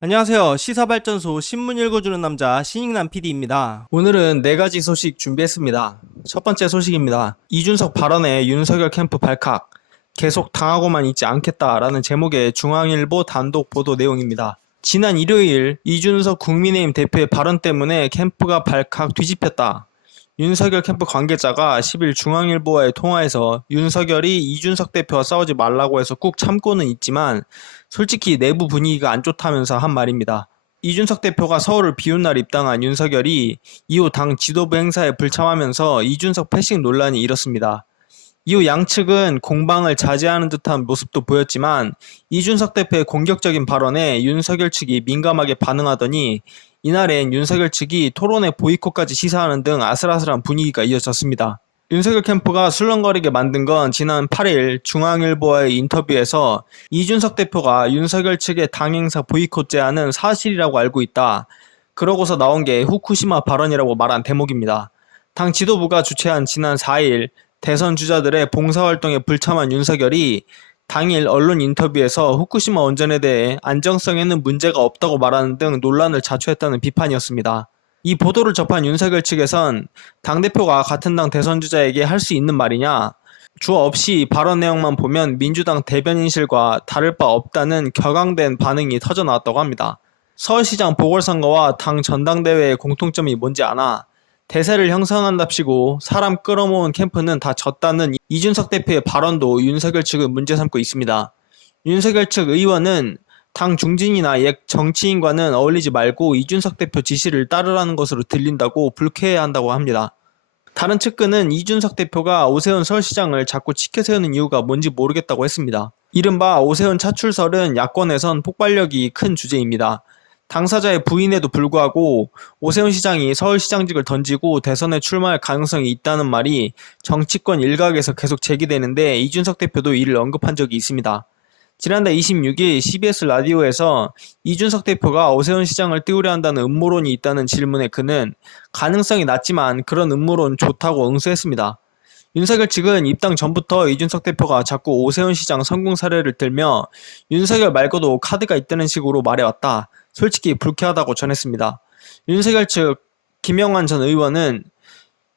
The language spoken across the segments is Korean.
안녕하세요. 시사발전소 신문 읽어주는 남자 신익남 PD입니다. 오늘은 4가지 소식 준비했습니다. 첫 번째 소식입니다. 이준석 발언에 윤석열 캠프 발칵, 계속 당하고만 있지 않겠다라는 제목의 중앙일보 단독 보도 내용입니다. 지난 일요일 이준석 국민의힘 대표의 발언 때문에 캠프가 발칵 뒤집혔다. 윤석열 캠프 관계자가 10일 중앙일보와의 통화에서 윤석열이 이준석 대표와 싸우지 말라고 해서 꾹 참고는 있지만 솔직히 내부 분위기가 안 좋다면서 한 말입니다. 이준석 대표가 서울을 비운 날 입당한 윤석열이 이후 당 지도부 행사에 불참하면서 이준석 패싱 논란이 일었습니다. 이후 양측은 공방을 자제하는 듯한 모습도 보였지만 이준석 대표의 공격적인 발언에 윤석열 측이 민감하게 반응하더니 이날엔 윤석열 측이 토론회 보이콧까지 시사하는 등 아슬아슬한 분위기가 이어졌습니다. 윤석열 캠프가 술렁거리게 만든 건 지난 8일 중앙일보와의 인터뷰에서 이준석 대표가 윤석열 측의 당 행사 보이콧 제안은 사실이라고 알고 있다. 그러고서 나온 게 후쿠시마 발언이라고 말한 대목입니다. 당 지도부가 주최한 지난 4일 대선 주자들의 봉사활동에 불참한 윤석열이 당일 언론 인터뷰에서 후쿠시마 원전에 대해 안정성에는 문제가 없다고 말하는 등 논란을 자초했다는 비판이었습니다. 이 보도를 접한 윤석열 측에선 당대표가 같은 당 대선 주자에게 할 수 있는 말이냐, 주어 없이 발언 내용만 보면 민주당 대변인실과 다를 바 없다는 격앙된 반응이 터져나왔다고 합니다. 서울시장 보궐선거와 당 전당대회의 공통점이 뭔지 아나? 대세를 형성한답시고 사람 끌어모은 캠프는 다 졌다는 이준석 대표의 발언도 윤석열 측은 문제 삼고 있습니다. 윤석열 측 의원은 당 중진이나 옛 정치인과는 어울리지 말고 이준석 대표 지시를 따르라는 것으로 들린다고 불쾌해한다고 합니다. 다른 측근은 이준석 대표가 오세훈 서울시장을 자꾸 치켜세우는 이유가 뭔지 모르겠다고 했습니다. 이른바 오세훈 차출설은 야권에선 폭발력이 큰 주제입니다. 당사자의 부인에도 불구하고 오세훈 시장이 서울시장직을 던지고 대선에 출마할 가능성이 있다는 말이 정치권 일각에서 계속 제기되는데 이준석 대표도 이를 언급한 적이 있습니다. 지난달 26일 CBS 라디오에서 이준석 대표가 오세훈 시장을 띄우려 한다는 음모론이 있다는 질문에 그는 가능성이 낮지만 그런 음모론 좋다고 응수했습니다. 윤석열 측은 입당 전부터 이준석 대표가 자꾸 오세훈 시장 성공 사례를 들며 윤석열 말고도 카드가 있다는 식으로 말해왔다. 솔직히 불쾌하다고 전했습니다. 윤석열 측 김영환 전 의원은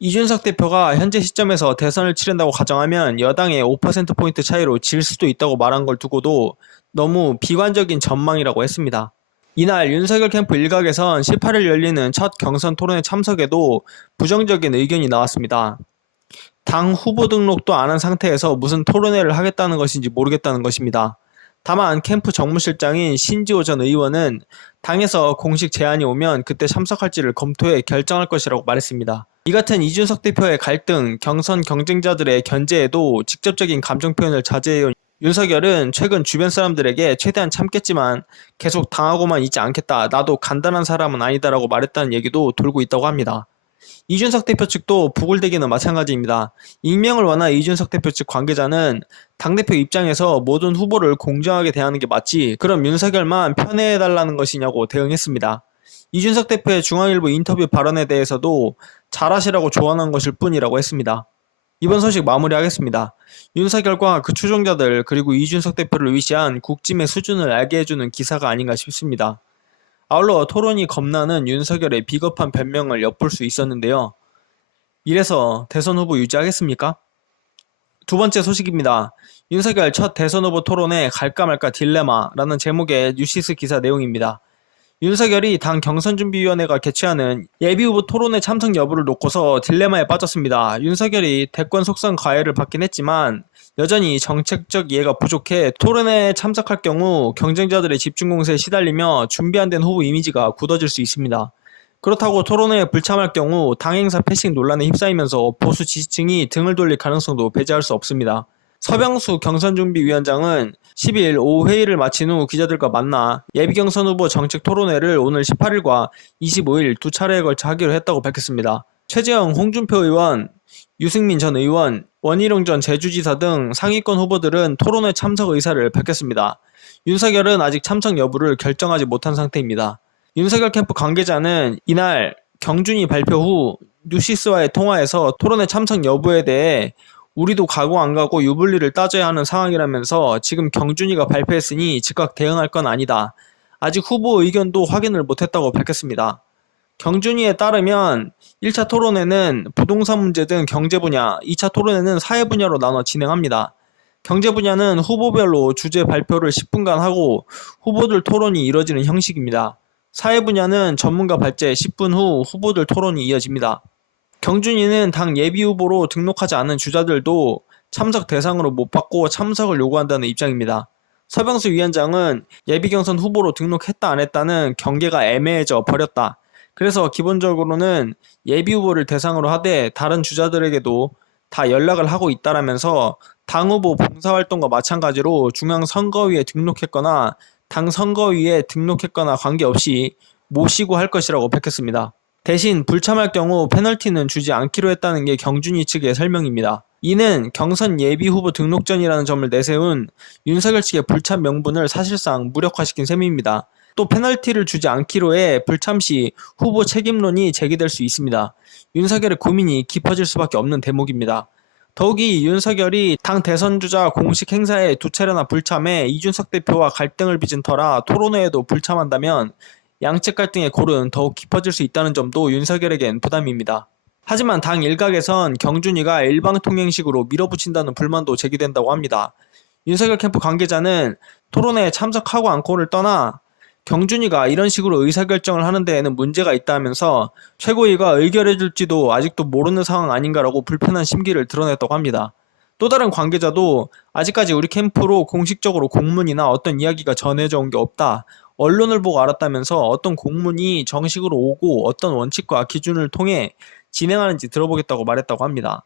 이준석 대표가 현재 시점에서 대선을 치른다고 가정하면 여당의 5%포인트 차이로 질 수도 있다고 말한 걸 두고도 너무 비관적인 전망이라고 했습니다. 이날 윤석열 캠프 일각에선 18일 열리는 첫 경선 토론회 참석에도 부정적인 의견이 나왔습니다. 당 후보 등록도 안 한 상태에서 무슨 토론회를 하겠다는 것인지 모르겠다는 것입니다. 다만 캠프 정무실장인 신지호 전 의원은 당에서 공식 제안이 오면 그때 참석할지를 검토해 결정할 것이라고 말했습니다. 이 같은 이준석 대표의 갈등, 경선 경쟁자들의 견제에도 직접적인 감정 표현을 자제해온 윤석열은 최근 주변 사람들에게 최대한 참겠지만 계속 당하고만 있지 않겠다. 나도 간단한 사람은 아니다라고 말했다는 얘기도 돌고 있다고 합니다. 이준석 대표 측도 부글대기는 마찬가지입니다. 익명을 원한 이준석 대표 측 관계자는 당대표 입장에서 모든 후보를 공정하게 대하는 게 맞지 그럼 윤석열만 편애해달라는 것이냐고 대응했습니다. 이준석 대표의 중앙일보 인터뷰 발언에 대해서도 잘하시라고 조언한 것일 뿐이라고 했습니다. 이번 소식 마무리하겠습니다. 윤석열과 그 추종자들 그리고 이준석 대표를 위시한 국짐의 수준을 알게 해주는 기사가 아닌가 싶습니다. 아울러 토론이 겁나는 윤석열의 비겁한 변명을 엿볼 수 있었는데요. 이래서 대선 후보 유지하겠습니까? 두 번째 소식입니다. 윤석열 첫 대선 후보 토론에 갈까 말까 딜레마라는 제목의 뉴시스 기사 내용입니다. 윤석열이 당 경선준비위원회가 개최하는 예비후보 토론회 참석 여부를 놓고서 딜레마에 빠졌습니다. 윤석열이 대권 속성 가해를 받긴 했지만 여전히 정책적 이해가 부족해 토론회에 참석할 경우 경쟁자들의 집중 공세에 시달리며 준비 안 된 후보 이미지가 굳어질 수 있습니다. 그렇다고 토론회에 불참할 경우 당행사 패싱 논란에 휩싸이면서 보수 지지층이 등을 돌릴 가능성도 배제할 수 없습니다. 서병수 경선준비위원장은 10일 오후 회의를 마친 후 기자들과 만나 예비경선 후보 정책 토론회를 오늘 18일과 25일 두 차례에 걸쳐 하기로 했다고 밝혔습니다. 최재형, 홍준표 의원, 유승민 전 의원, 원희룡 전 제주지사 등 상위권 후보들은 토론회 참석 의사를 밝혔습니다. 윤석열은 아직 참석 여부를 결정하지 못한 상태입니다. 윤석열 캠프 관계자는 이날 경준이 발표 후 뉴시스와의 통화에서 토론회 참석 여부에 대해 우리도 가고 안 가고 유불리를 따져야 하는 상황이라면서 지금 경준이가 발표했으니 즉각 대응할 건 아니다. 아직 후보 의견도 확인을 못했다고 밝혔습니다. 경준이에 따르면 1차 토론회는 부동산 문제 등 경제 분야, 2차 토론회는 사회 분야로 나눠 진행합니다. 경제 분야는 후보별로 주제 발표를 10분간 하고 후보들 토론이 이뤄지는 형식입니다. 사회 분야는 전문가 발제 10분 후 후보들 토론이 이어집니다. 경준이는 당 예비후보로 등록하지 않은 주자들도 참석 대상으로 못 받고 참석을 요구한다는 입장입니다. 서병수 위원장은 예비경선 후보로 등록했다 안 했다는 경계가 애매해져 버렸다. 그래서 기본적으로는 예비후보를 대상으로 하되 다른 주자들에게도 다 연락을 하고 있다라면서 당 후보 봉사활동과 마찬가지로 중앙선거위에 등록했거나 당 선거위에 등록했거나 관계없이 모시고 할 것이라고 밝혔습니다. 대신 불참할 경우 페널티는 주지 않기로 했다는 게 경준이 측의 설명입니다. 이는 경선 예비후보 등록 전이라는 점을 내세운 윤석열 측의 불참 명분을 사실상 무력화시킨 셈입니다. 또 페널티를 주지 않기로 해 불참 시 후보 책임론이 제기될 수 있습니다. 윤석열의 고민이 깊어질 수밖에 없는 대목입니다. 더욱이 윤석열이 당 대선주자 공식 행사에 2차례나 불참해 이준석 대표와 갈등을 빚은 터라 토론회에도 불참한다면 양측 갈등의 골은 더욱 깊어질 수 있다는 점도 윤석열에겐 부담입니다. 하지만 당 일각에선 경준이가 일방통행식으로 밀어붙인다는 불만도 제기된다고 합니다. 윤석열 캠프 관계자는 토론회에 참석하고 않고를 떠나 경준이가 이런 식으로 의사결정을 하는 데에는 문제가 있다면서 최고위가 의결해줄지도 아직도 모르는 상황 아닌가라고 불편한 심기를 드러냈다고 합니다. 또 다른 관계자도 아직까지 우리 캠프로 공식적으로 공문이나 어떤 이야기가 전해져 온 게 없다. 언론을 보고 알았다면서 어떤 공문이 정식으로 오고 어떤 원칙과 기준을 통해 진행하는지 들어보겠다고 말했다고 합니다.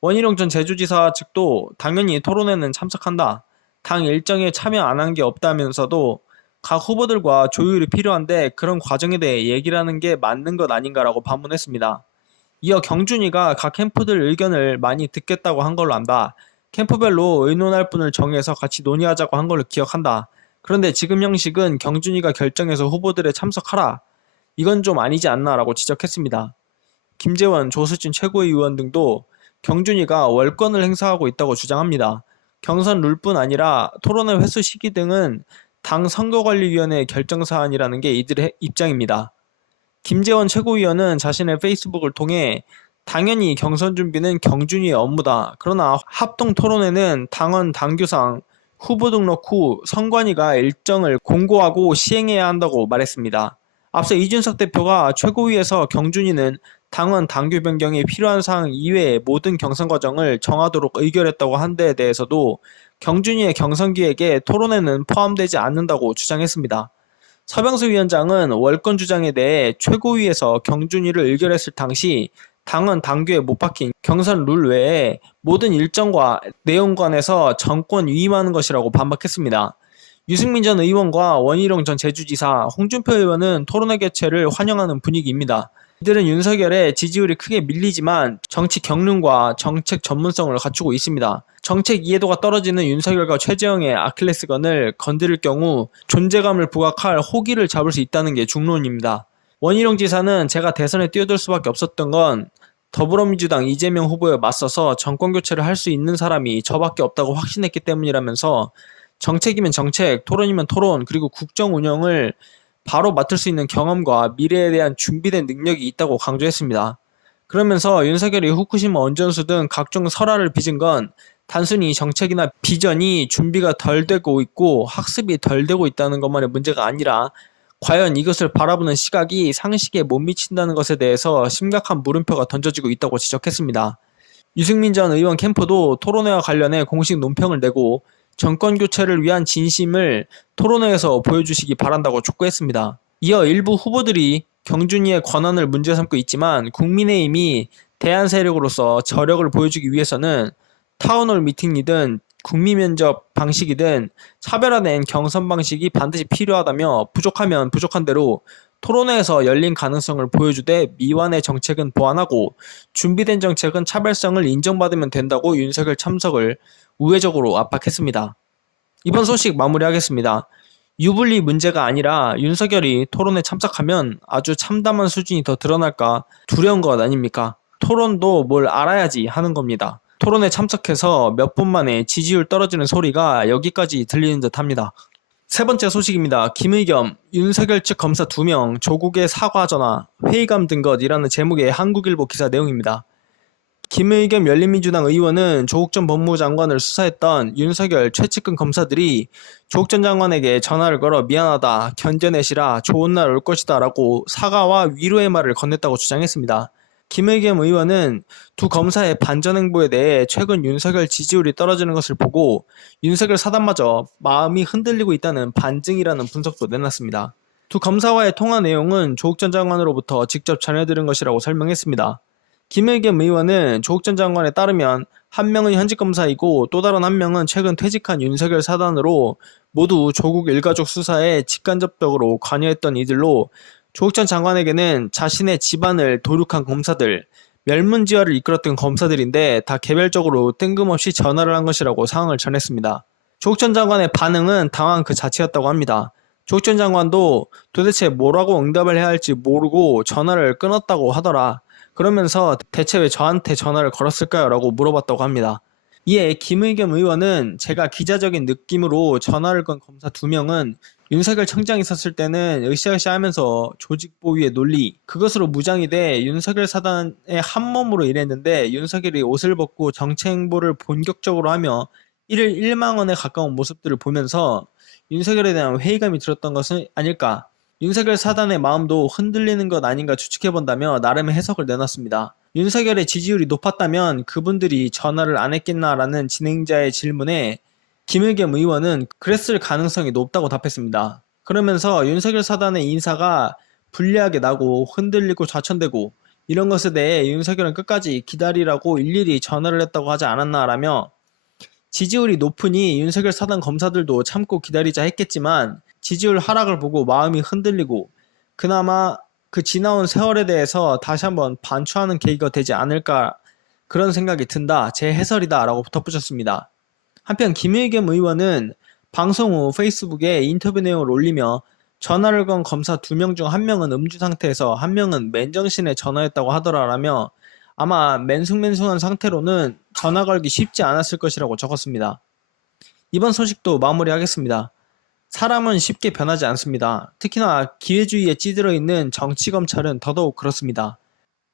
원희룡 전 제주지사 측도 당연히 토론회는 참석한다. 당 일정에 참여 안 한 게 없다면서도 각 후보들과 조율이 필요한데 그런 과정에 대해 얘기를 하는 게 맞는 것 아닌가라고 반문했습니다. 이어 경준이가 각 캠프들 의견을 많이 듣겠다고 한 걸로 안다. 캠프별로 의논할 분을 정해서 같이 논의하자고 한 걸로 기억한다. 그런데 지금 형식은 경준이가 결정해서 후보들에 참석하라. 이건 좀 아니지 않나라고 지적했습니다. 김재원, 조수진 최고위 의원 등도 경준이가 월권을 행사하고 있다고 주장합니다. 경선 룰뿐 아니라 토론회 횟수 시기 등은 당 선거관리위원회 결정사안이라는 게 이들의 입장입니다. 김재원 최고위원은 자신의 페이스북을 통해 당연히 경선 준비는 경준이의 업무다. 그러나 합동 토론회는 당원 당규상 후보 등록 후 선관위가 일정을 공고하고 시행해야 한다고 말했습니다. 앞서 이준석 대표가 최고위에서 경준이는 당원 당규 변경이 필요한 사항 이외의 모든 경선 과정을 정하도록 의결했다고 한 데에 대해서도 경준이의 경선 기획에 토론회는 포함되지 않는다고 주장했습니다. 서병수 위원장은 월권 주장에 대해 최고위에서 경준이를 의결했을 당시 당원 당규에 못 박힌 경선 룰 외에 모든 일정과 내용 관해서 정권 위임하는 것이라고 반박했습니다. 유승민 전 의원과 원희룡 전 제주지사, 홍준표 의원은 토론회 개최를 환영하는 분위기입니다. 이들은 윤석열의 지지율이 크게 밀리지만 정치 경륜과 정책 전문성을 갖추고 있습니다. 정책 이해도가 떨어지는 윤석열과 최재형의 아킬레스건을 건드릴 경우 존재감을 부각할 호기를 잡을 수 있다는 게 중론입니다. 원희룡 지사는 제가 대선에 뛰어들 수밖에 없었던 건 더불어민주당 이재명 후보에 맞서서 정권교체를 할 수 있는 사람이 저밖에 없다고 확신했기 때문이라면서 정책이면 정책, 토론이면 토론, 그리고 국정 운영을 바로 맡을 수 있는 경험과 미래에 대한 준비된 능력이 있다고 강조했습니다. 그러면서 윤석열이 후쿠시마 원전수 등 각종 설화를 빚은 건 단순히 정책이나 비전이 준비가 덜 되고 있고 학습이 덜 되고 있다는 것만의 문제가 아니라 과연 이것을 바라보는 시각이 상식에 못 미친다는 것에 대해서 심각한 물음표가 던져지고 있다고 지적했습니다. 유승민 전 의원 캠프도 토론회와 관련해 공식 논평을 내고 정권 교체를 위한 진심을 토론회에서 보여주시기 바란다고 촉구했습니다. 이어 일부 후보들이 경준이의 권한을 문제 삼고 있지만 국민의힘이 대안 세력으로서 저력을 보여주기 위해서는 타운홀 미팅이든 국민 면접 방식이든 차별화된 경선 방식이 반드시 필요하다며 부족하면 부족한 대로 토론회에서 열린 가능성을 보여주되 미완의 정책은 보완하고 준비된 정책은 차별성을 인정받으면 된다고 윤석열 참석을 우회적으로 압박했습니다. 이번 소식 마무리하겠습니다. 유불리 문제가 아니라 윤석열이 토론에 참석하면 아주 참담한 수준이 더 드러날까 두려운 것 아닙니까? 토론도 뭘 알아야지 하는 겁니다. 토론에 참석해서 몇 분 만에 지지율 떨어지는 소리가 여기까지 들리는 듯 합니다. 세 번째 소식입니다. 김의겸, 윤석열 측 검사 2명, 조국의 사과 전화, 회의감 든 것이라는 제목의 한국일보 기사 내용입니다. 김의겸 열린민주당 의원은 조국 전 법무부 장관을 수사했던 윤석열 최측근 검사들이 조국 전 장관에게 전화를 걸어 미안하다, 견뎌내시라, 좋은 날 올 것이다 라고 사과와 위로의 말을 건넸다고 주장했습니다. 김의겸 의원은 두 검사의 반전 행보에 대해 최근 윤석열 지지율이 떨어지는 것을 보고 윤석열 사단마저 마음이 흔들리고 있다는 반증이라는 분석도 내놨습니다. 두 검사와의 통화 내용은 조국 전 장관으로부터 직접 전해들은 것이라고 설명했습니다. 김의겸 의원은 조국 전 장관에 따르면 한 명은 현직 검사이고 또 다른 한 명은 최근 퇴직한 윤석열 사단으로 모두 조국 일가족 수사에 직간접적으로 관여했던 이들로 조국 전 장관에게는 자신의 집안을 도륙한 검사들, 멸문지화를 이끌었던 검사들인데 다 개별적으로 뜬금없이 전화를 한 것이라고 상황을 전했습니다. 조국 전 장관의 반응은 당황 그 자체였다고 합니다. 조국 전 장관도 도대체 뭐라고 응답을 해야 할지 모르고 전화를 끊었다고 하더라. 그러면서 대체 왜 저한테 전화를 걸었을까요? 라고 물어봤다고 합니다. 이에 김의겸 의원은 제가 기자적인 느낌으로 전화를 건 검사 2명은 윤석열 청장이 있었을 때는 으쌰으쌰 하면서 조직 보위의 논리, 그것으로 무장이 돼 윤석열 사단의 한몸으로 일했는데 윤석열이 옷을 벗고 정치 행보를 본격적으로 하며 이를 1만 원에 가까운 모습들을 보면서 윤석열에 대한 회의감이 들었던 것은 아닐까. 윤석열 사단의 마음도 흔들리는 것 아닌가 추측해본다며 나름의 해석을 내놨습니다. 윤석열의 지지율이 높았다면 그분들이 전화를 안 했겠나라는 진행자의 질문에 김의겸 의원은 그랬을 가능성이 높다고 답했습니다. 그러면서 윤석열 사단의 인사가 불리하게 나고 흔들리고 좌천되고 이런 것에 대해 윤석열은 끝까지 기다리라고 일일이 전화를 했다고 하지 않았나라며 지지율이 높으니 윤석열 사단 검사들도 참고 기다리자 했겠지만 지지율 하락을 보고 마음이 흔들리고 그나마 그 지나온 세월에 대해서 다시 한번 반추하는 계기가 되지 않을까 그런 생각이 든다. 제 해설이다 라고 덧붙였습니다. 한편 김의겸 의원은 방송 후 페이스북에 인터뷰 내용을 올리며 전화를 건 검사 2명 중 1명은 음주 상태에서 1명은 맨정신에 전화했다고 하더라라며 아마 맨숭맨숭한 상태로는 전화 걸기 쉽지 않았을 것이라고 적었습니다. 이번 소식도 마무리하겠습니다. 사람은 쉽게 변하지 않습니다. 특히나 기회주의에 찌들어 있는 정치검찰은 더더욱 그렇습니다.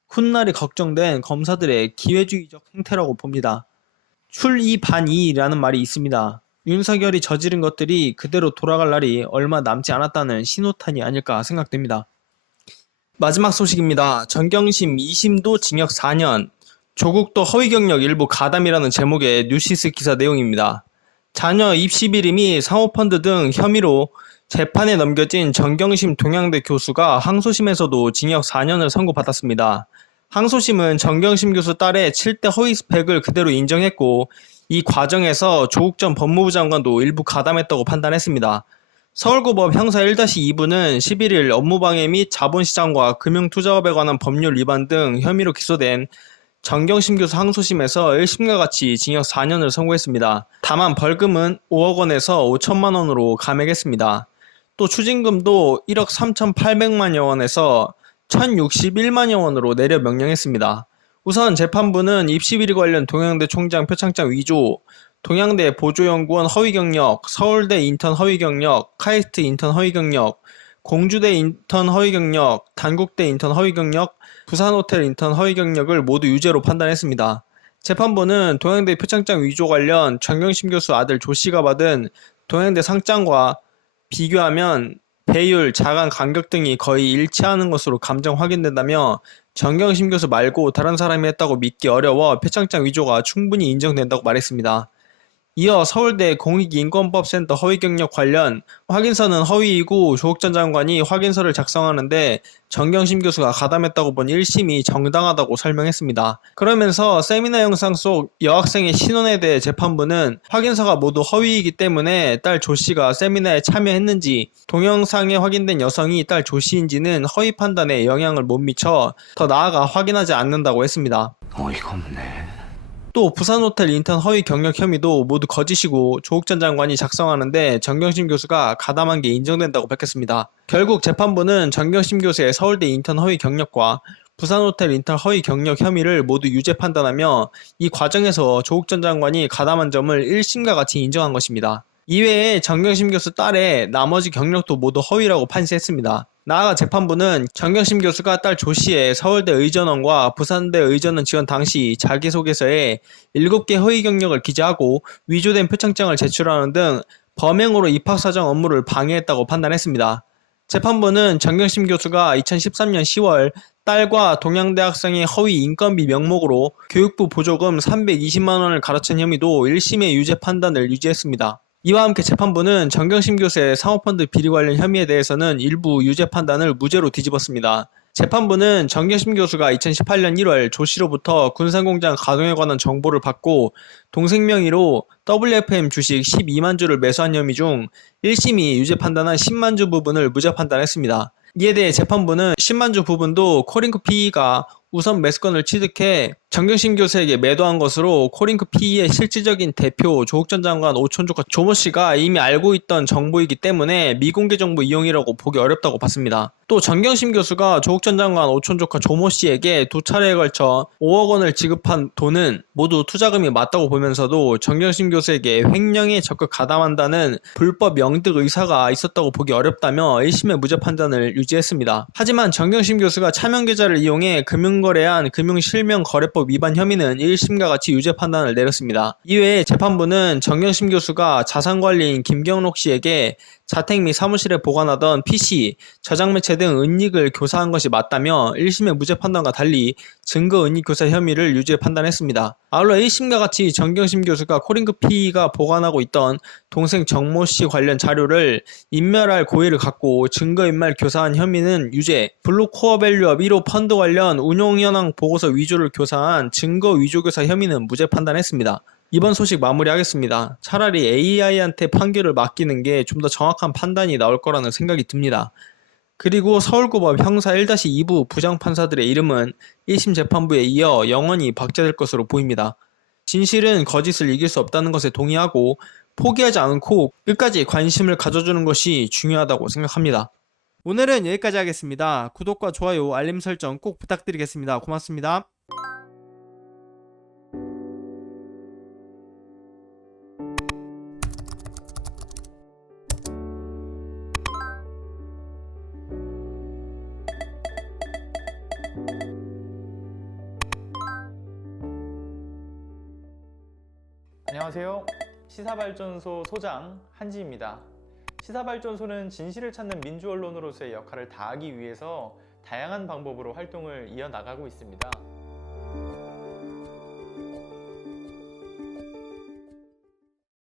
훗날이 걱정된 검사들의 기회주의적 행태라고 봅니다. 출이반이라는 말이 있습니다. 윤석열이 저지른 것들이 그대로 돌아갈 날이 얼마 남지 않았다는 신호탄이 아닐까 생각됩니다. 마지막 소식입니다. 정경심 2심도 징역 4년, 조국도 허위경력 일부 가담이라는 제목의 뉴시스 기사 내용입니다. 자녀 입시 비리 및 사모펀드 등 혐의로 재판에 넘겨진 정경심 동양대 교수가 항소심에서도 징역 4년을 선고받았습니다. 항소심은 정경심 교수 딸의 7대 허위 스펙을 그대로 인정했고 이 과정에서 조국 전 법무부 장관도 일부 가담했다고 판단했습니다. 서울고법 형사 1-2부는 11일 업무방해 및 자본시장과 금융투자업에 관한 법률 위반 등 혐의로 기소된 정경심 교수 항소심에서 1심과 같이 징역 4년을 선고했습니다. 다만 벌금은 5억 원에서 5천만 원으로 감액했습니다. 또 추징금도 1억 3,800만여 원에서 1,061만여 원으로 내려 명령했습니다. 우선 재판부는 입시비리 관련 동양대 총장 표창장 위조, 동양대 보조연구원 허위경력, 서울대 인턴 허위경력, 카이스트 인턴 허위경력, 공주대 인턴 허위경력, 단국대 인턴 허위경력, 부산호텔 인턴 허위경력을 모두 유죄로 판단했습니다. 재판부는 동양대 표창장 위조 관련 정경심 교수 아들 조씨가 받은 동양대 상장과 비교하면 배율, 자간, 간격 등이 거의 일치하는 것으로 감정 확인된다며 정경심 교수 말고 다른 사람이 했다고 믿기 어려워 표창장 위조가 충분히 인정된다고 말했습니다. 이어 서울대 공익인권법센터 허위경력 관련 확인서는 허위이고 조국 전 장관이 확인서를 작성하는데 정경심 교수가 가담했다고 본 1심이 정당하다고 설명했습니다. 그러면서 세미나 영상 속 여학생의 신원에 대해 재판부는 확인서가 모두 허위이기 때문에 딸 조씨가 세미나에 참여했는지 동영상에 확인된 여성이 딸 조씨인지는 허위 판단에 영향을 못 미쳐 더 나아가 확인하지 않는다고 했습니다. 어이가 없네. 또 부산호텔 인턴 허위 경력 혐의도 모두 거짓이고 조국 전 장관이 작성하는데 정경심 교수가 가담한 게 인정된다고 밝혔습니다. 결국 재판부는 정경심 교수의 서울대 인턴 허위 경력과 부산호텔 인턴 허위 경력 혐의를 모두 유죄 판단하며 이 과정에서 조국 전 장관이 가담한 점을 1심과 같이 인정한 것입니다. 이외에 정경심 교수 딸의 나머지 경력도 모두 허위라고 판시했습니다. 나아가 재판부는 정경심 교수가 딸 조씨의 서울대 의전원과 부산대 의전원 지원 당시 자기소개서에 7개 허위 경력을 기재하고 위조된 표창장을 제출하는 등 범행으로 입학사정 업무를 방해했다고 판단했습니다. 재판부는 정경심 교수가 2013년 10월 딸과 동양대 학생의 허위 인건비 명목으로 교육부 보조금 320만원을 가로챈 혐의도 1심의 유죄 판단을 유지했습니다. 이와 함께 재판부는 정경심 교수의 사모펀드 비리 관련 혐의에 대해서는 일부 유죄 판단을 무죄로 뒤집었습니다. 재판부는 정경심 교수가 2018년 1월 조씨로부터 군산공장 가동에 관한 정보를 받고 동생 명의로 WFM 주식 12만 주를 매수한 혐의 중 1심이 유죄 판단한 10만 주 부분을 무죄 판단했습니다. 이에 대해 재판부는 10만 주 부분도 코링크 PE가 우선 매수권을 취득해 정경심 교수에게 매도한 것으로 코링크 PE의 실질적인 대표 조국 전 장관 오촌 조카 조모 씨가 이미 알고 있던 정보이기 때문에 미공개 정보 이용이라고 보기 어렵다고 봤습니다. 또 정경심 교수가 조국 전 장관 오촌 조카 조모 씨에게 두 차례에 걸쳐 5억 원을 지급한 돈은 모두 투자금이 맞다고 보면서도 정경심 교수에게 횡령에 적극 가담한다는 불법 영득 의사가 있었다고 보기 어렵다며 1심의 무죄 판단을 유지했습니다. 하지만 정경심 교수가 차명 계좌를 이용해 금융거래한 금융실명거래법 위반 혐의는 1심과 같이 유죄 판단을 내렸습니다. 이외에 재판부는 정경심 교수가 자산관리인 김경록 씨에게 자택 및 사무실에 보관하던 PC, 저장매체 등 은닉을 교사한 것이 맞다며 1심의 무죄 판단과 달리 증거 은닉 교사 혐의를 유죄 판단했습니다. 아울러 1심과 같이 정경심 교수가 코링크 PE가 보관하고 있던 동생 정모 씨 관련 자료를 인멸할 고의를 갖고 증거인멸 교사한 혐의는 유죄, 블루코어밸류업 1호 펀드 관련 운용현황 보고서 위조를 교사한 증거 위조 교사 혐의는 무죄 판단했습니다. 이번 소식 마무리하겠습니다. 차라리 AI한테 판결을 맡기는 게 좀 더 정확한 판단이 나올 거라는 생각이 듭니다. 그리고 서울고법 형사 1-2부 부장판사들의 이름은 1심 재판부에 이어 영원히 박제될 것으로 보입니다. 진실은 거짓을 이길 수 없다는 것에 동의하고 포기하지 않고 끝까지 관심을 가져주는 것이 중요하다고 생각합니다. 오늘은 여기까지 하겠습니다. 구독과 좋아요, 알림 설정 꼭 부탁드리겠습니다. 고맙습니다. 안녕하세요. 시사발전소 소장 한지입니다. 시사발전소는 진실을 찾는 민주언론으로서의 역할을 다하기 위해서 다양한 방법으로 활동을 이어나가고 있습니다.